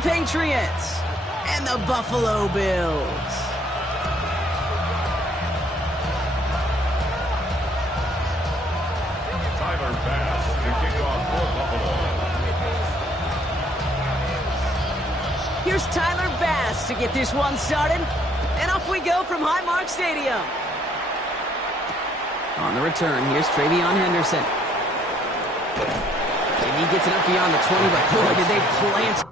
England Patriots and the Buffalo Bills. Tyler Bass to kick off for Buffalo. Here's Tyler Bass to get this one started. And off we go from Highmark Stadium. On the return, here's Travion Henderson. And he gets it up beyond the 20, but boy, did they plant.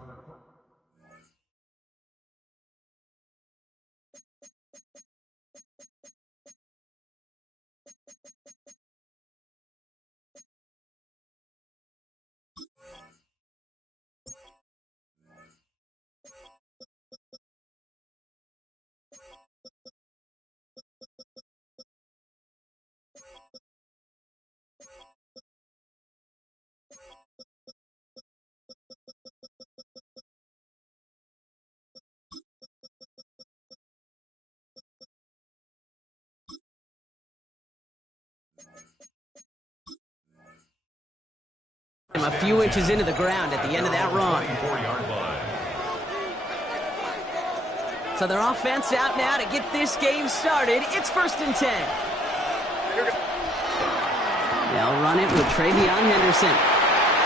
A few inches into the ground at the end of that run. So their offense out now to get this game started. It's 1st and 10. They'll run it with Travion Henderson.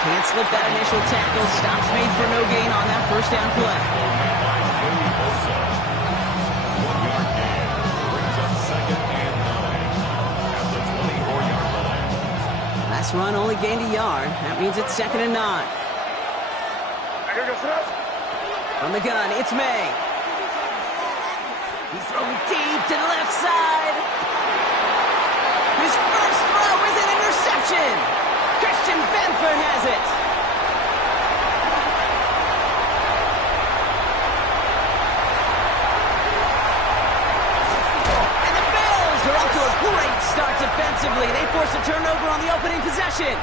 Can't slip that initial tackle. Stops made for no gain on that first down play. Last run only gained a yard. That means it's 2nd and 9. From the gun, it's May. He's throwing deep to the left side. His first throw is an interception. Christian Benford has it. And the Bills are off to a great start defensively. They force a turnover on the opening possession.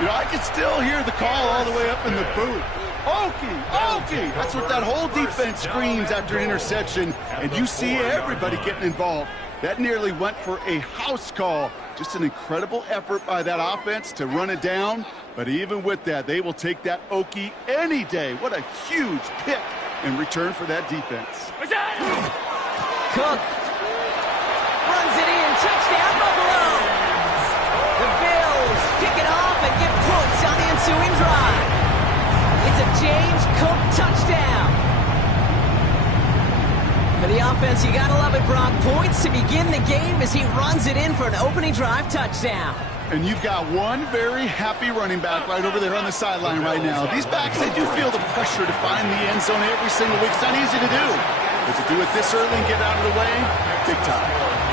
You know, I can still hear the call all the way up in the booth. Okie, Okie! That's what that whole defense screams after an interception, and you see everybody getting involved. That nearly went for a house call. Just an incredible effort by that offense to run it down, but even with that, they will take that Okie any day. What a huge pick in return for that defense. Cook runs it in, touchdown Buffalo! The Bills pick it off and get points on the ensuing drive. It's a James Cook touchdown. For the offense, you gotta love it, Brock. Points to begin the game as he runs it in for an opening drive touchdown. And you've got one very happy running back right over there on the sideline right now. These backs, they do feel the pressure to find the end zone every single week. It's not easy to do. But to do it this early and get out of the way, big time.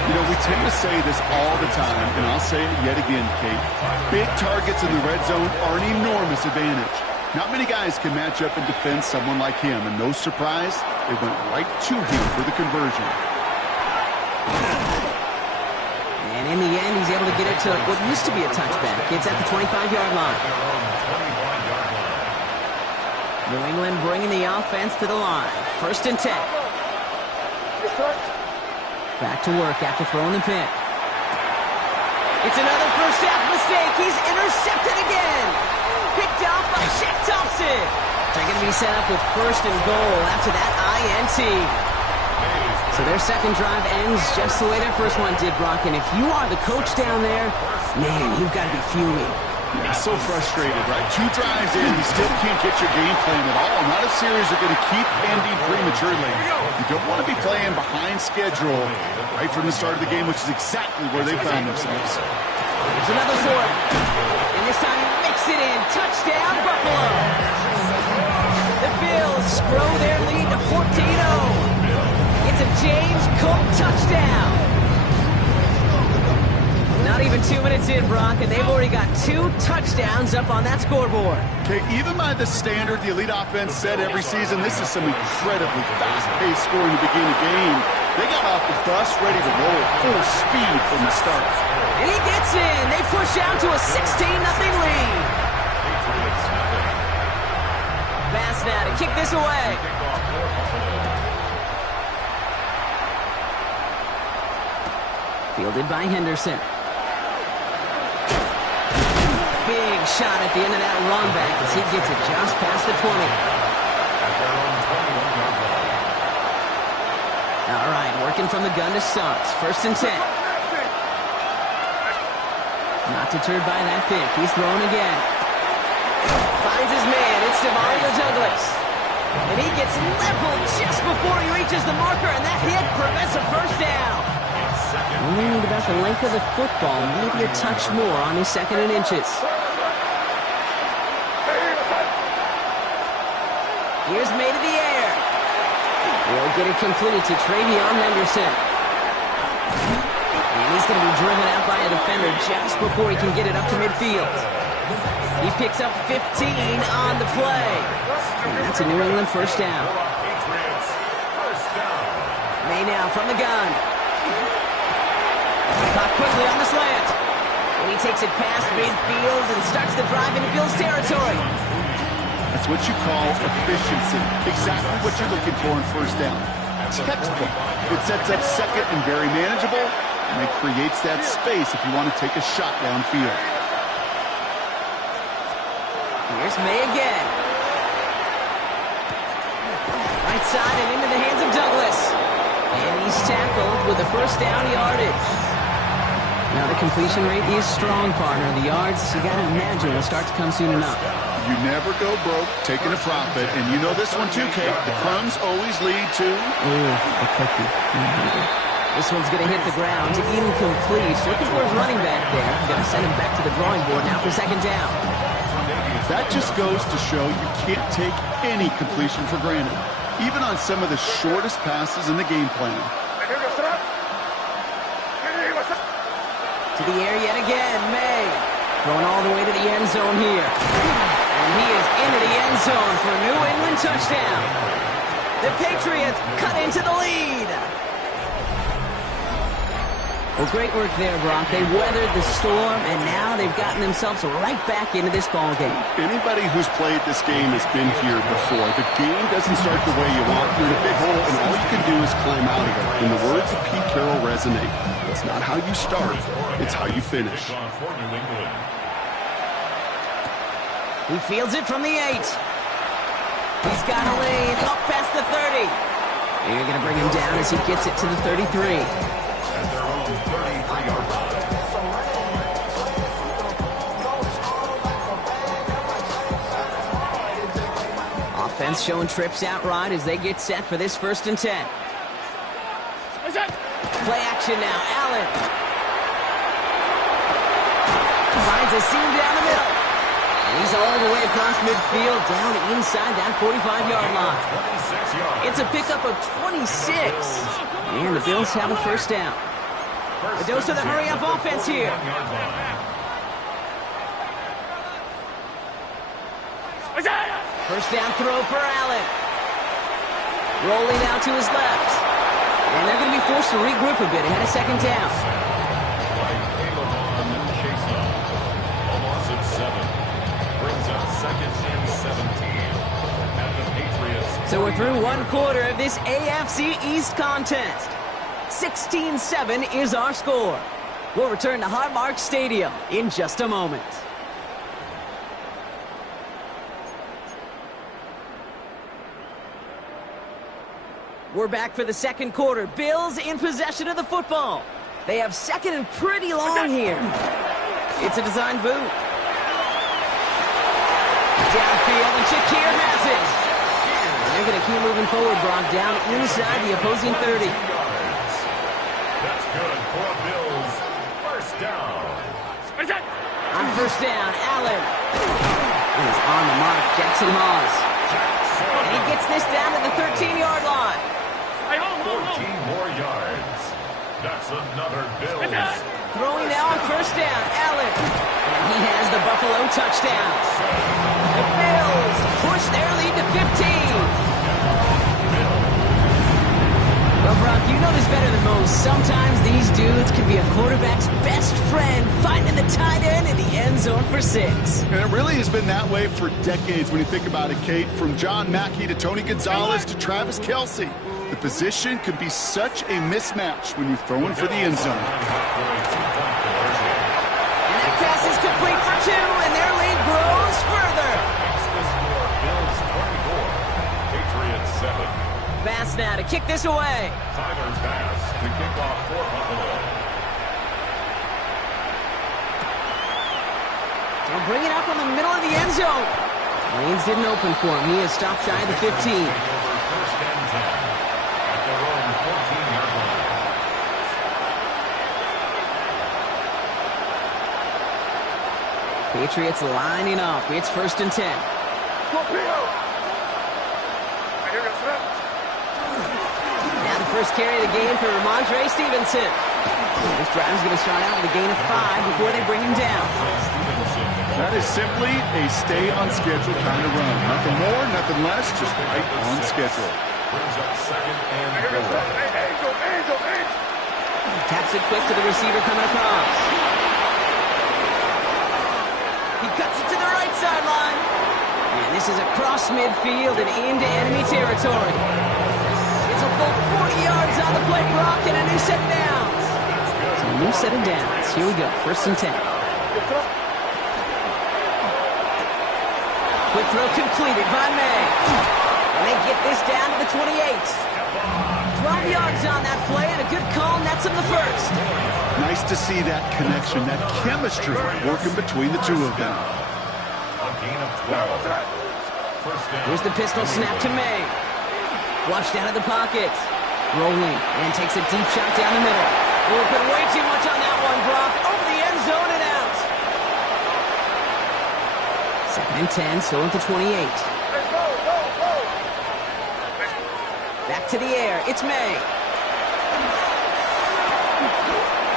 You know, we tend to say this all the time, and I'll say it yet again, Kate. Big targets in the red zone are an enormous advantage. Not many guys can match up and defend someone like him, and no surprise, they went right to him for the conversion. And in the end, he's able to get it to what used to be a touchback. It's at the 25-yard line. New England bringing the offense to the line. 1st and 10. Back to work after throwing the pick. It's another first half mistake. He's intercepted again. Picked off by Shaq Thompson. They're going to be set up with 1st and goal after that INT. So their second drive ends just the way their first one did, Brock. And if you are the coach down there, man, you've got to be fuming. Yeah, so frustrated, right? 2 drives in, you still can't get your game plan at all. Not a series are going to keep ending prematurely. You don't want to be playing behind schedule right from the start of the game, which is exactly where they found themselves. There's another for it. And this time he mixes it in. Touchdown, Buffalo. The Bills grow their lead to 14-0. It's a James Cook touchdown. Not even 2 minutes in, Brock, and they've already got 2 touchdowns up on that scoreboard. Okay, even by the standard the elite offense set every season, this is some incredibly fast-paced scoring to begin the game. They got off the bus ready to roll full speed from the start. And he gets in. They push out to a 16-0 lead. Bass now to kick this away. Fielded by Henderson. Big shot at the end of that run back as he gets it just past the 20. at their own 21-yard line. All right, working from the gun to Suggs. 1st and 10. Not deterred by that pick. He's thrown again. Finds his man. It's Mario Douglas. And he gets leveled just before he reaches the marker, and that hit prevents a first down. Only need about the length of the football, maybe a touch more on his 2nd and inches. Here's made to the air. He'll get it completed to Travion Henderson. And he's going to be driven out by a defender just before he can get it up to midfield. He picks up 15 on the play. And that's a New England first down. May now from the gun. Caught quickly on the slant. And he takes it past midfield and starts the drive into Bills territory. That's what you call efficiency. Exactly what you're looking for in first down. Textbook. It sets up 2nd and very manageable, and it creates that space if you want to take a shot downfield. Here's May again. Right side and into the hands of Douglas. And he's tackled with a first down yardage. Now the completion rate is strong, partner. The yards, you got to imagine, will start to come soon enough. You never go broke taking a profit, and you know this one too, Kate. The crumbs always lead to... a cookie. This one's going to hit the ground. Incomplete. Looking for his running back there. Going to send him back to the drawing board now for 2nd down. That just goes to show you can't take any completion for granted, even on some of the shortest passes in the game plan. To the air yet again, May. Going all the way to the end zone here. And he is into the end zone for a New England touchdown. The Patriots cut into the lead. Well, great work there, Brock. They weathered the storm, and now they've gotten themselves right back into this ball game. Anybody who's played this game has been here before. The game doesn't start the way you want. You're in a big hole, and all you can do is climb out of it. And the words of Pete Carroll resonate. It's not how you start, it's how you finish. He fields it from the 8. He's got a lane up past the 30. And you're going to bring him down as he gets it to the 33. At their own 33-yard line. Offense showing trips out right as they get set for this 1st and 10. Play action now. Allen finds a seam down the middle. And he's all the way across midfield, down inside that 45-yard line. It's a pickup of 26. And the Bills have a first down. A dose of the hurry-up offense here. First down throw for Allen. Rolling out to his left. And they're going to be forced to regroup a bit ahead of 2nd down. A loss of 7. Brings up 2nd and 17. At the Patriots. So we're through one quarter of this AFC East contest. 16-7 is our score. We'll return to Highmark Stadium in just a moment. We're back for the 2nd quarter. Bills in possession of the football. They have 2nd and pretty long here. It's a design boot. Downfield, and Shakir has it. They're going to keep moving forward, Brock, down inside the opposing 30. That's good for a Bills first down. On first down, Allen. Is on the mark, Jackson Hawes. And he gets this down to the 13-yard line. 14 more yards. That's another Bills. Throwing now on first down, Allen. And he has the Buffalo touchdown. The Bills push their lead to 15. Well, Brock, you know this better than most. Sometimes these dudes can be a quarterback's best friend, finding the tight end in the end zone for 6. And it really has been that way for decades when you think about it, Kate. From John Mackey to Tony Gonzalez to Travis Kelce. The position can be such a mismatch when you're throwing for the end zone. And that pass is complete for 2, and their lead grows further. pass now to kick this away. Tyler's pass to kick off for Buffalo. They'll bring it up in the middle of the end zone. Lanes didn't open for him. He is stopped shy of the 15. First and 10 at their own 14-yard line. Patriots lining up. It's first and 10. Now the first carry of the game for Ramondre Stevenson. This drive is going to start out with a gain of 5 before they bring him down. That is simply a stay on schedule kind of run. Nothing more, nothing less, just right on schedule. Brings up second and 4. Taps it quick to the receiver coming across. He cuts it to the right sideline. And this is across midfield and into enemy territory. It's a full 40 yards on the play, Brock, and a new set of downs. So a new set of downs. Here we go, first and 10. Quick throw completed by May. And they get this down to the 28. 12 yards on that play and a good call, and that's in the first. Nice to see that connection, that chemistry working between the two of them. A gain of 12. First down. Here's the pistol snap to May. Flushed out of the pocket. Rolling and takes a deep shot down the middle. Oh, put way too much on that one, Brock. Over the end zone and out. Second and 10, still at the 28. Back to the air. It's May.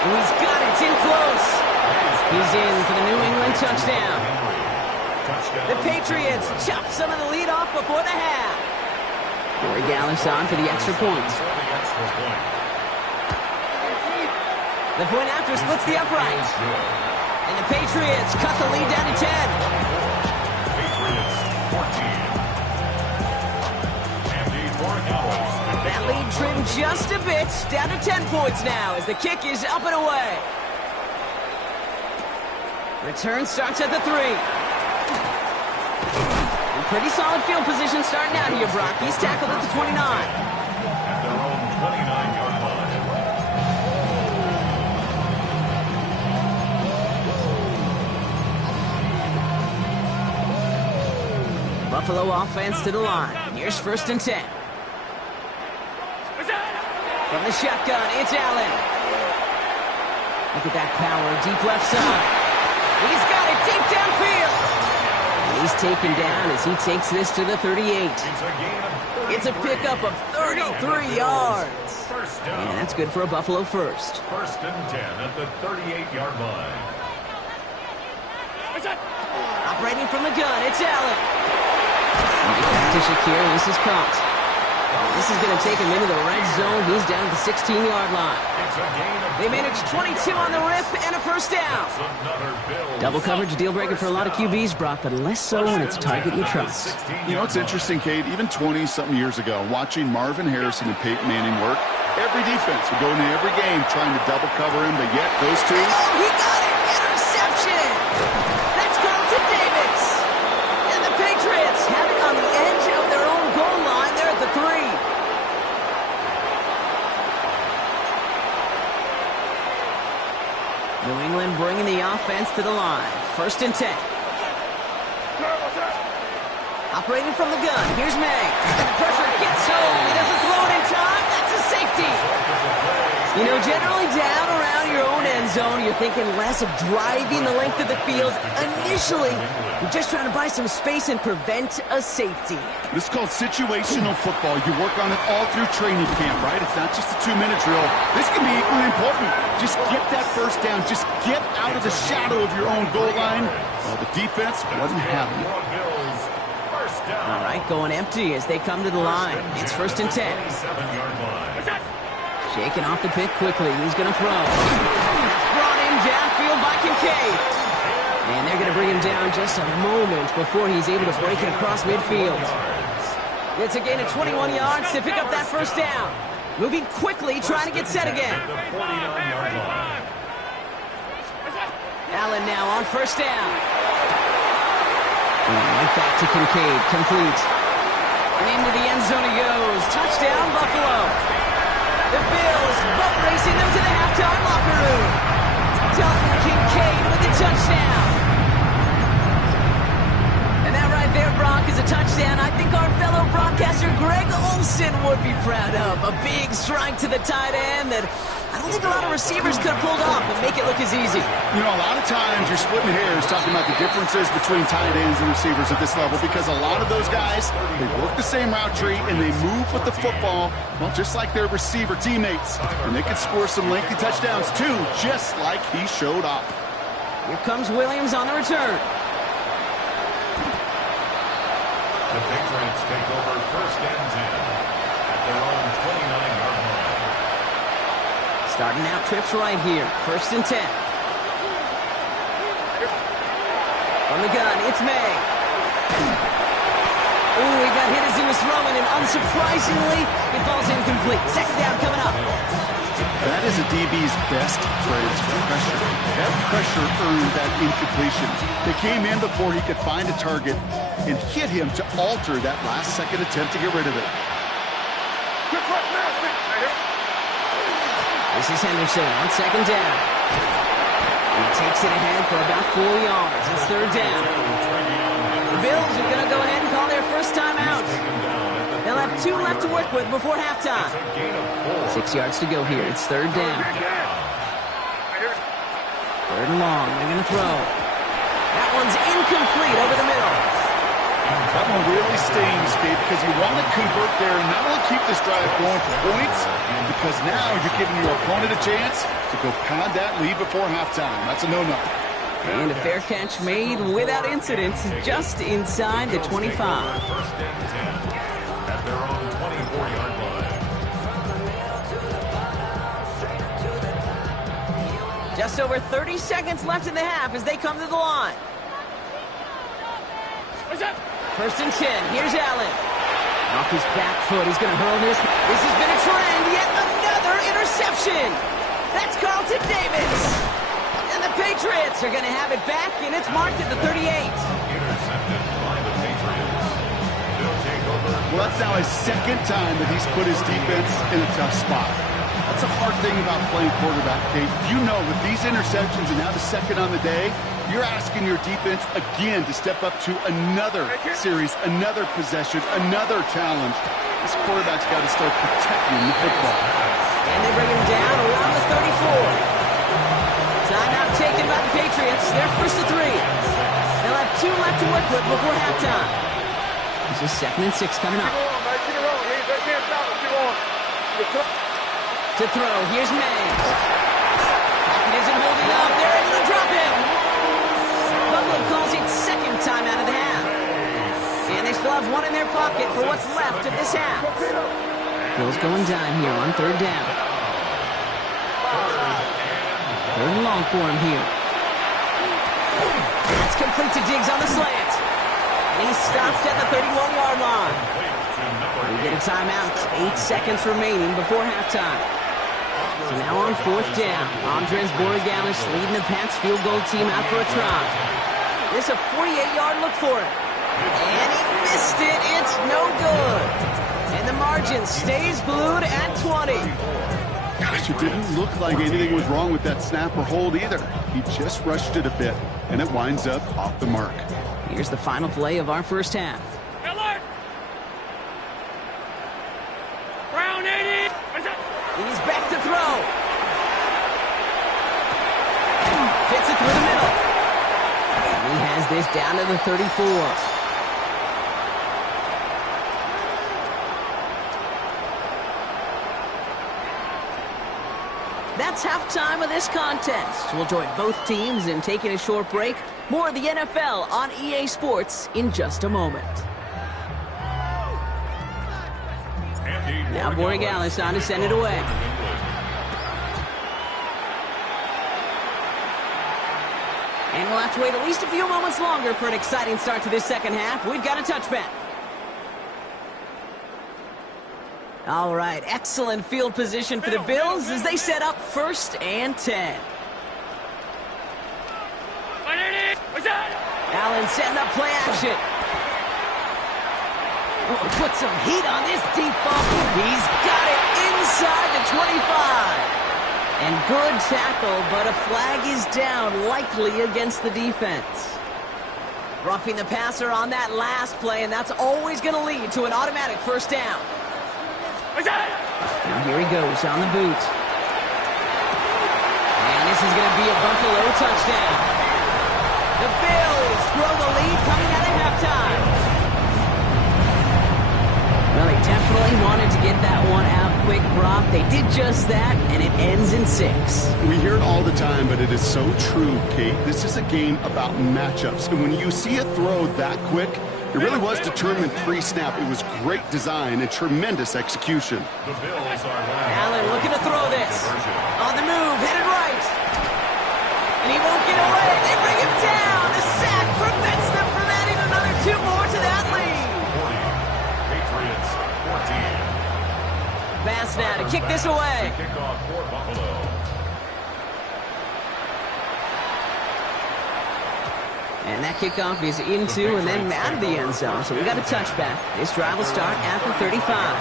And he's got it. It's in close. He's in for the New England touchdown. The Patriots chop some of the lead off before the half. Corey Gallis on for the extra point. The point after splits the upright. And the Patriots cut the lead down to 10. Patriots 14. That lead trimmed just a bit, down to 10 points now as the kick is up and away. Return starts at the 3. And pretty solid field position starting out here, Brock. He's tackled at the 29. At their own 29-yard line. Buffalo offense to the line. Here's first and 10. From the shotgun, it's Allen. Look at that power, deep left side. He's got it deep downfield. And he's taken down as he takes this to the 38. It's a pickup of 33 yards. And that's good for a Buffalo first. First and 10 at the 38-yard line. Operating from the gun, it's Allen. Back to Shakir, this is caught. This is going to take him into the red zone. He's down at the 16-yard line. They managed 22 on the rip and a first down. Double coverage, deal breaker for a lot of QBs, Brock, but less so when it's a target you trust. You know, it's interesting, Kate, even 20-something years ago, watching Marvin Harrison and Peyton Manning work, every defense would go into every game trying to double cover him, but yet those two... Oh, he got it! Interception! That's Carlton Davis! And the Patriots have it on the edge of their own goal line. They're at the 3. New England bringing the offense to the line. First and 10. Operating from the gun. Here's May. And the pressure gets home. He doesn't throw it in time. That's a safety. You know, generally down around your own end zone, you're thinking less of driving the length of the field. Initially, you're just trying to buy some space and prevent a safety. This is called situational football. You work on it all through training camp, right? It's not just a 2-minute drill. This can be equally important. Just get that first down. Just get out of the shadow of your own goal line. Well, the defense wasn't having it. All right, going empty as they come to the line. It's first and 10. Shaking off the pick quickly. He's going to throw. It's brought in downfield by Kincaid. And they're going to bring him down just a moment before he's able to break it across midfield. It's a gain of 21 yards to pick up that first down. Moving quickly, trying to get set again. Allen now on first down. And right back to Kincaid, complete. And into the end zone he goes. Touchdown, Buffalo. The Bills boat racing them to the halftime locker room. Dalton Kincaid with the touchdown. And that right there, Brock, is a touchdown I think our fellow broadcaster Greg Olsen would be proud of. A big strike to the tight end that I don't think a lot of receivers could have pulled off and make it look as easy. You know, a lot of times you're splitting hairs talking about the differences between tight ends and receivers at this level because a lot of those guys, they work the same route tree and they move with the football, well, just like their receiver teammates. And they can score some lengthy touchdowns too, just like he showed off. Here comes Williams on the return. The Patriots take over first and 10 at their own 29-yard line. Starting out trips right here. First and 10. From the gun, it's May. Ooh, he got hit as he was throwing, and unsurprisingly, it falls incomplete. Second down coming up. That is a DB's best phrase, pressure. That pressure earned that incompletion. They came in before he could find a target and hit him to alter that last-second attempt to get rid of it. This is Henderson on second down. He takes it ahead for about 4 yards. It's third down. The Bills are going to go ahead and call their first time out. They'll have 2 left to work with before halftime. 6 yards to go here. It's third down. Third and long. They're going to throw. That one's incomplete over the middle. That one really stings, Gabe, because you want to convert there and not only keep this drive going for points, because now you're giving your opponent a chance to go pad that lead before halftime. That's a no-no. And a fair catch made without incident, just inside the 25. First and 10 at their own 24-yard line. Just over 30 seconds left in the half as they come to the line. First and 10. Here's Allen. Off his back foot. He's going to hurl this. This has been a trend. Yet another interception. That's Carlton Davis. And the Patriots are going to have it back, and it's marked at the 38. Intercepted by the Patriots. They'll take over. Well, that's now his second time that he's put his defense in a tough spot. That's a hard thing about playing quarterback, Kate. You know, with these interceptions and now the second on the day, you're asking your defense again to step up to another series, another possession, another challenge. This quarterback's got to start protecting the football. And they bring him down around the 34. Timeout taken by the Patriots. They're first to 3. They'll have 2 left to work with before halftime. This is second and 6 coming up. To throw, here's May. Pocket isn't holding up. They're able to drop him. Buffalo calls it second time out of the half. And they still have 1 in their pocket for what's left of this half. Bills going down here on third down. Third and long for him here. That's complete to Diggs on the slant. And he stops at the 31-yard line. We get a timeout. 8 seconds remaining before halftime. So now on fourth down, Andres Borregales leading the Pats field goal team out for a try. This is a 48-yard look for him. And he missed it. It's no good. And the margin stays glued at 20. Gosh, it didn't look like anything was wrong with that snap or hold either. He just rushed it a bit, and it winds up off the mark. Here's the final play of our first half. He's back to throw. Fits it through the middle. And he has this down to the 34. That's halftime of this contest. We'll join both teams in taking a short break. More of the NFL on EA Sports in just a moment. Now Borregales on to send it away. And we'll have to wait at least a few moments longer for an exciting start to this second half. We've got a touchback. All right, excellent field position for the Bills as they set up first and 10. Allen setting up play action. Oh, put some heat on this deep ball. He's got it inside the 25. And good tackle, but a flag is down, likely against the defense. Roughing the passer on that last play, and that's always going to lead to an automatic first down. Now here he goes on the boot. And this is going to be a Buffalo touchdown. The Bills grow the lead coming out of halftime. Well, they definitely wanted to get that one out quick, Brock. They did just that, and it ends in 6. We hear it all the time, but it is so true, Kate. This is a game about matchups. And when you see a throw that quick, it really was determined pre-snap. It was great design and tremendous execution. The Bills are Allen looking to throw this. On the move, headed right. And he won't get away. They bring him down. The sack prevents them from adding another 2 more to that lead. 40. Patriots 14. Pass now to kick this away. Kickoff for Buffalo. And that kickoff is into and then out of the end zone. So we got a touchback. This drive will start after 35.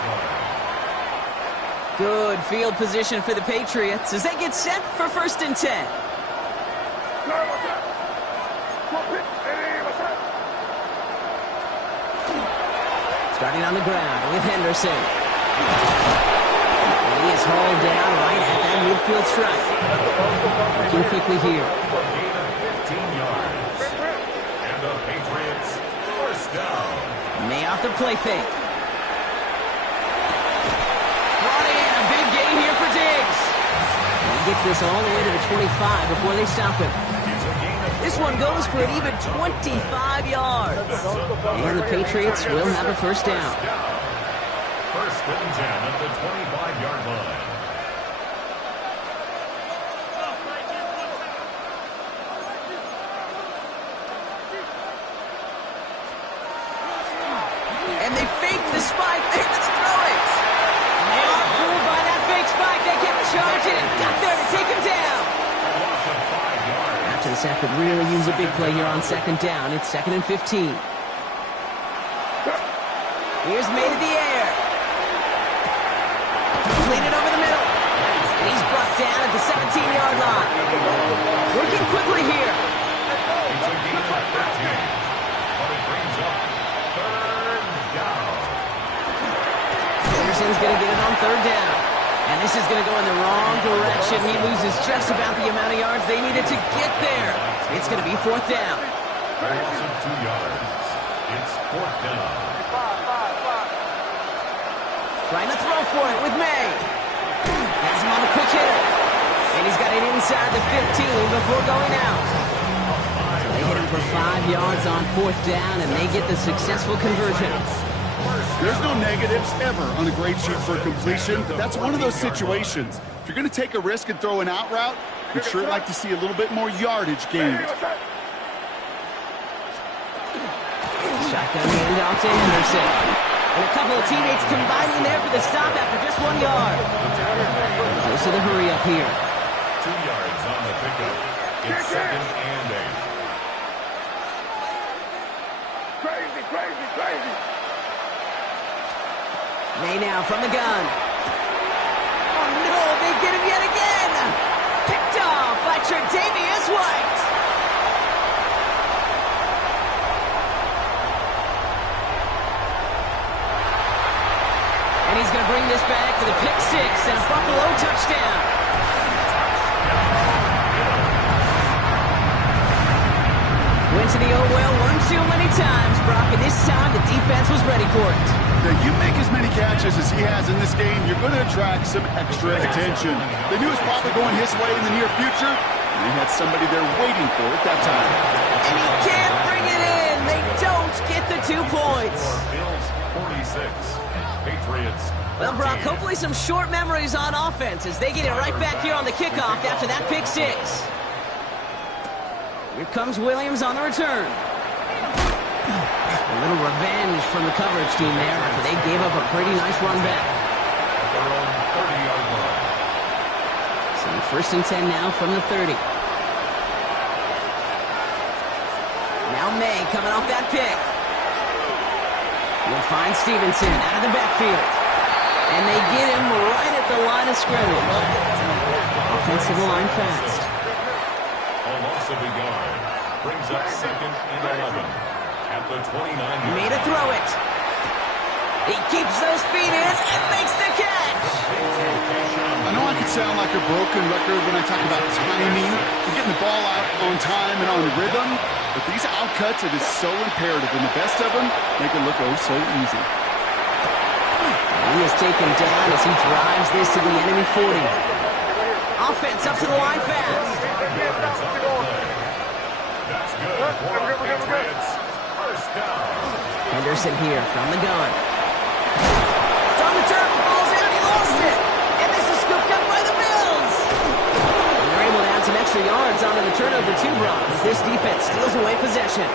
Good field position for the Patriots as they get set for 1st and 10. Starting on the ground with Henderson. And he is hauled down right at that midfield stripe. Working quickly here. 15 yards. And the Patriots first down. May off the play fake. Brought in a big gain here for Diggs. He gets this all the way to the 25 before they stop him. This one goes for an even 25 yards. And the Patriots will have a first down. First and 10 at the 25-yard line. And they fake the spike. They're going to throw it. And they are fooled by that fake spike. They kept charging and got there to take him down. After the sack could really use a big play here on 2nd down. It's 2nd and 15. Here's made in the air. Completed over the middle. And he's brought down at the 17-yard line. Working quickly here. It's a gain of 13. But it brings up 3rd down. Anderson's going to get it on 3rd down. And this is going to go in the wrong direction. He loses just about the amount of yards they needed to get there. It's going to be 4th down. Loss of 2 yards. It's 4th down. Trying to throw for it with May. Has him on the quick hitter. And he's got it inside the 15 before going out. So they hit him for 5 yards on 4th down, and they get the successful conversion. There's no negatives ever on a grade sheet for completion, but that's one of those situations. If you're going to take a risk and throw an out route, we'd sure like to see a little bit more yardage gained. Shotgun handoff to Henderson. And a couple of teammates combining there for the stop after just 1 yard. Close to the hurry up here. 2 yards on the pickup. It's 2nd and 8. Crazy. May now from the gun. Oh no, they get him yet again. Picked off by Tre'Davious White. And he's going to bring this back for the pick 6 and a Buffalo touchdown. Went to the oh well one too many times, Brock, and this time the defense was ready for it. Now, you make as many catches as he has in this game, you're going to attract some extra attention. They knew it was probably going his way in the near future, and he had somebody there waiting for it that time. And he can't bring it in. They don't get the 2 points. Bills 46. Patriots. Well, Brock, hopefully some short memories on offense as they get it right back here on the kickoff after that pick 6. Here comes Williams on the return. A little revenge from the coverage team there after they gave up a pretty nice run back. Their own 30-yard line. So 1st and 10 now from the 30. Now May coming off that pick. We'll find Stevenson out of the backfield. And they get him right at the line of scrimmage. Offensive line fast. A loss of a yard. Brings up 2nd and 11. At the 29. Made a throw it. He keeps those feet in and makes the catch. I know I could sound like a broken record when I talk about timing, and getting the ball out on time and on rhythm, but these outcuts, it is so imperative, and the best of them make it look oh so easy. He is taken down as he drives this to the enemy 40. Offense up to the line fast. That's good for our Patriots. First down. Henderson here from the gun. It's on the turf, falls in, he lost it. And this is scooped up by the Bills. And they're able to add some extra yards onto the turnover 2 block as this defense steals away possession.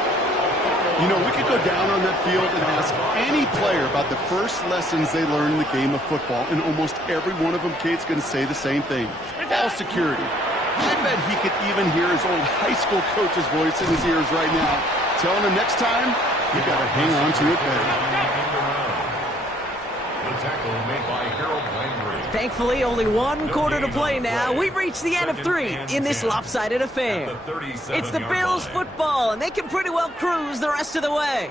You know, we could go down on that field and ask any player about the first lessons they learned in the game of football, and almost every one of them, Kate's going to say the same thing. Ball security. I bet he could even hear his old high school coach's voice in his ears right now, telling him next time, you got to hang on to it better. The tackle made by Harold Landry. Thankfully, only 1 quarter to play now. We've reached the end of 3 in this lopsided affair. It's the Bills football, and they can pretty well cruise the rest of the way.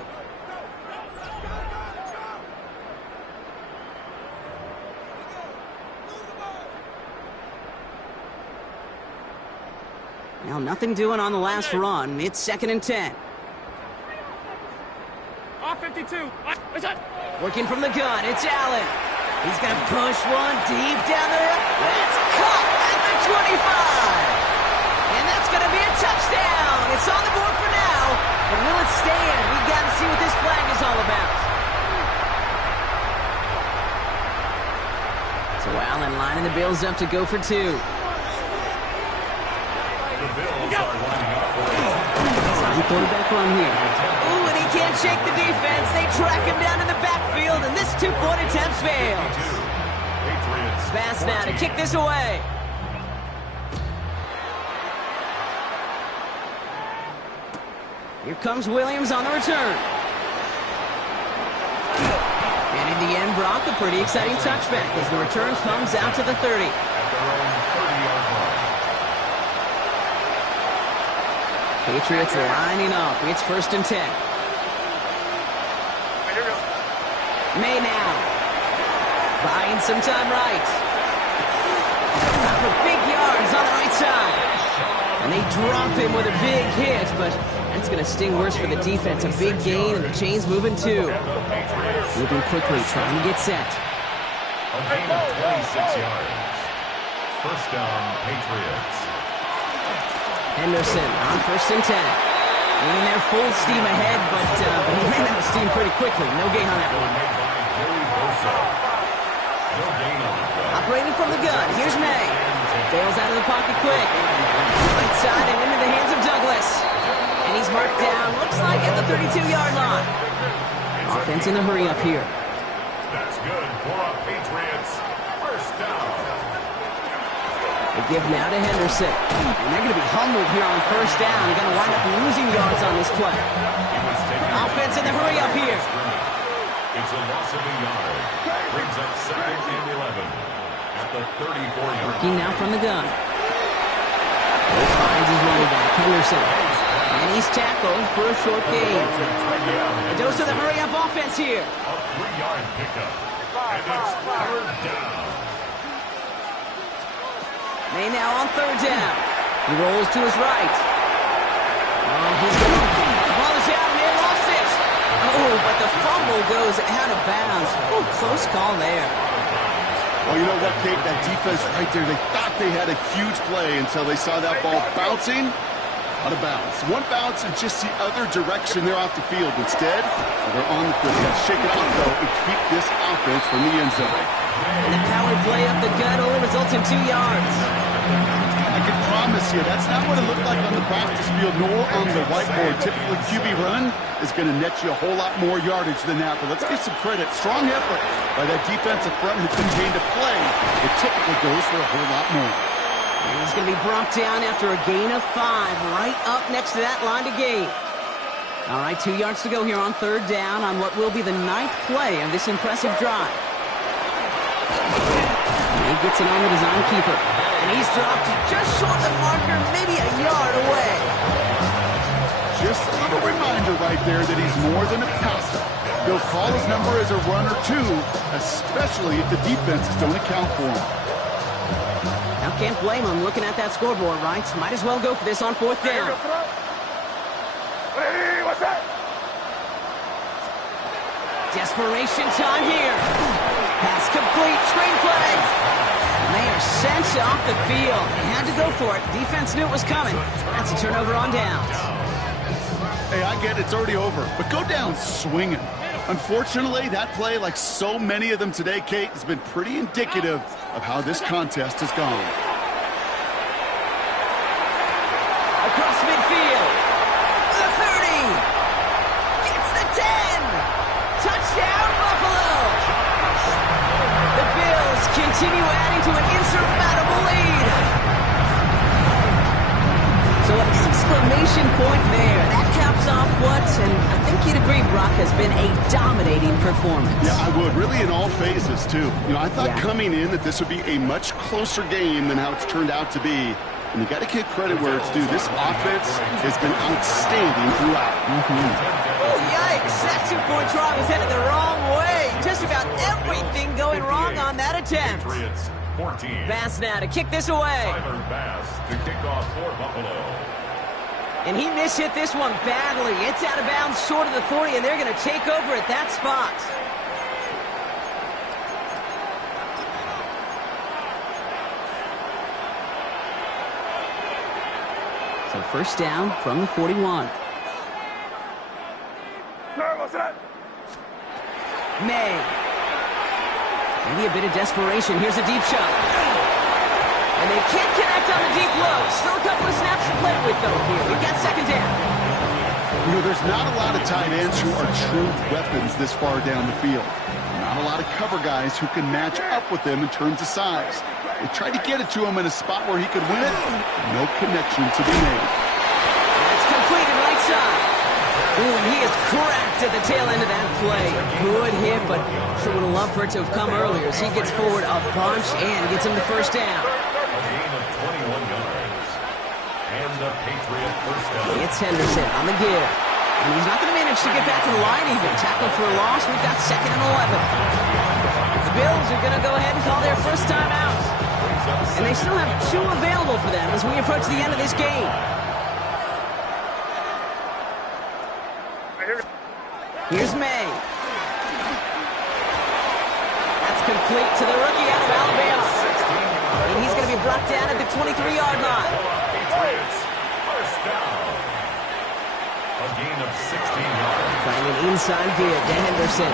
Well, nothing doing on the last run. It's 2nd and 10. Off 52. Working from the gun, it's Allen. He's going to push one deep down the road. That's caught at the 25. And that's going to be a touchdown. It's on the board for now. But will it stand? We've got to see what this flag is all about. So Allen lining the Bills up to go for 2. The Bills are lining up for Time quarterback run here. Ooh, and he can't shake the defense. They track him down in the backfield, and this 2-point attempt fails. Patriots. Fast now to kick this away. Here comes Williams on the return. And in the end, Brock, a pretty exciting touchback as the return comes out to the 30. At their own 30-yard line. Patriots lining up. It's 1st and 10. May now. Buying some time right. For big yards on the right side. And they drop him with a big hit, but that's going to sting worse for the defense. A big gain, and the chain's moving too. Moving quickly, trying to get set. A gain of 26 yards. First down, Patriots. Henderson on 1st and 10. Leaning there full steam ahead, but he ran out of steam pretty quickly. No gain on that one. No gain on it. Operating from the gun, here's May. Bails out of the pocket quick. Right side and into the hands of Douglas. And he's marked down, looks like at the 32-yard line. Offense in a hurry up here. That's good for our Patriots. First down. They give now to Henderson. And they're going to be humbled here on 1st down. They're going to wind up losing yards on this play. Offense in the hurry up here. It's a loss of a yard. Brings up 2nd and 11 at the 34-yard. Working now from the gun. He finds his running back, Henderson. And he's tackled for a short gain. A dose of the hurry-up offense here. A 3-yard pickup. And it's 3rd down. May now on 3rd down. He rolls to his right. Oh, he's going to... The ball is out and they lost it. Oh, but the fumble goes out of bounds. Oh, close call there. Well, you know what, Kate? That defense right there, they thought they had a huge play until they saw that ball bouncing out of bounds. One bounce and just the other direction, they're off the field. Instead, they're on the field. They got to shake it off, though, and keep this offense from the end zone. And the power play up the gut only results in 2 yards. I can promise you, that's not what it looked like on the practice field nor on the whiteboard. Typically, QB run is going to net you a whole lot more yardage than that. But let's give some credit. Strong effort by that defensive front who contained a play. It typically goes for a whole lot more. And he's going to be brought down after a gain of 5, right up next to that line to gain. All right, 2 yards to go here on third down on what will be the 9th play of this impressive drive. He gets it on with his own keeper. And he's dropped just short of the marker, maybe a yard away. Just a little reminder right there that he's more than a passer. He'll call his number as a runner, too, especially if the defenses don't account for him. Now, can't blame him looking at that scoreboard, right? Might as well go for this on fourth down. Hey, what's that? Desperation time here. Pass complete, screenplay. And they are sent off the field. They had to go for it. Defense knew it was coming. That's a turnover on downs. Hey, I get it's already over, but go down swinging. Unfortunately, that play, like so many of them today, Kate, has been pretty indicative of how this contest has gone. Across midfield. The 30. Gets the 10. Touchdown, Buffalo. The Bills continue adding to an insurmountable lead. So an exclamation point there. That caps off what, and I think you'd agree, Brock, has been a dominating performance. Yeah, I would. Really in all phases, too. You know, I thought coming in that this would be a much closer game than how it's turned out to be. And you got to give credit where it's due. This offense has been outstanding throughout. Oh, yikes. That two-point try was headed the wrong way. Just about everything going wrong on that attempt. Patriots 14. Bass now to kick this away. Tyler Bass to kick off for Buffalo. And he mishit this one badly. It's out of bounds short of the 40, and they're going to take over at that spot. So first down from the 41. What's that? May. Maybe a bit of desperation. Here's a deep shot. And they can't connect on the deep low. Still a couple of snaps to play with, though, here. We've got second down. You know, there's not a lot of tight ends who are true weapons this far down the field. Not a lot of cover guys who can match up with them in terms of size. They tried to get it to him in a spot where he could win it. No connection to be made. It's completed right side. Ooh, and he is cracked at the tail end of that play. Good hit, but sure would have loved for it to have come earlier as he gets forward a bunch and gets him the first down. A gain of 21 yards. And the Patriot first down. It's Henderson on the give. And he's not going to manage to get back to the line even. Tackled for a loss. We've got second and 11. The Bills are going to go ahead and call their first time out. And they still have 2 available for them as we approach the end of this game. Here's May. That's complete to the rookie out of Alabama. And he's going to be brought down at the 23-yard line. Patriots first down. A gain of 16 yards. Trying an inside give to Henderson.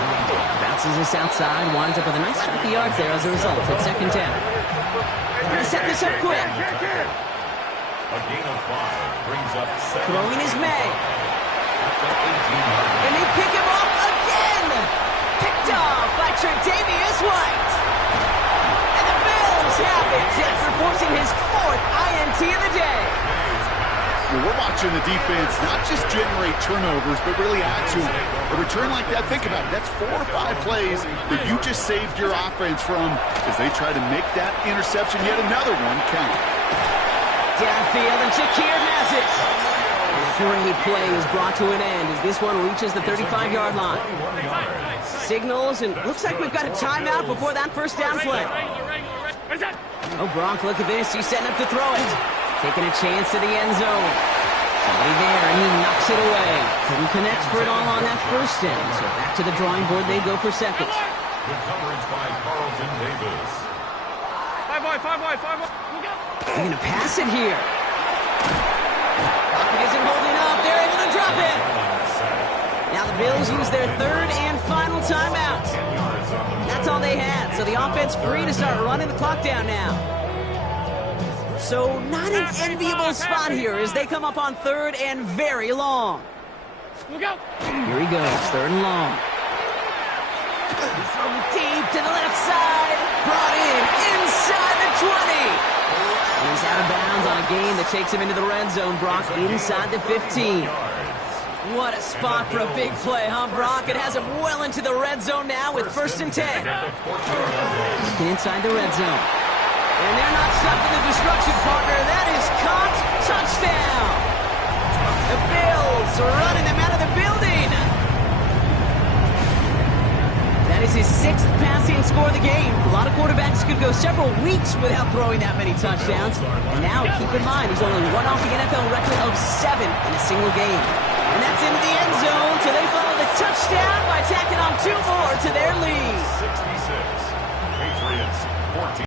Bounces this outside, winds up with a nice 50 yards there as a result at second down. Trying to set this up quick. A gain of 5 brings up second. Throwing is May. At the 18-yard line. And they pick him off again. Picked off by Tre'Davious White. And the Bills have it after forcing his 4th INT of the day. Well, we're watching the defense not just generate turnovers, but really add to it. A return like that, think about it, that's 4 or 5 plays that you just saved your offense from as they try to make that interception, yet another one, count. Downfield, and Shakir has it. And a great play is brought to an end as this one reaches the 35-yard line. Signals, and looks like we've got a timeout before that first down play. Oh, Brock, look at this. He's setting up to throw it. Taking a chance to the end zone. Somebody there, and he knocks it away. Couldn't connect for it all on that first down. So back to the drawing board they go for second. Good coverage by Carlton Davis. 5 wide. They're going to pass it here. Pocket isn't holding up. They're able to drop it. Now the Bills use their 3rd and final timeout. That's all they had. So the offense free to start running the clock down now. So not an enviable spot here as they come up on 3rd and very long. Here we go. Here he goes, 3rd and long. Throw deep to the left side. Brought in inside the 20. He's out of bounds on a gain that takes him into the red zone, Brock, inside the 15. What a spot for a big play, huh, Brock? It has him well into the red zone now with 1st and 10. Looking inside the red zone. And they're not stopping the destruction, partner. That is caught. Touchdown. The Bills running them out of the building. That is his 6th passing score of the game. A lot of quarterbacks could go several weeks without throwing that many touchdowns. And now, keep in mind, he's only one off the NFL record of 7 in a single game. And that's into the end zone, so they follow the touchdown by tacking on 2 more to their lead. 66. Patriots 14.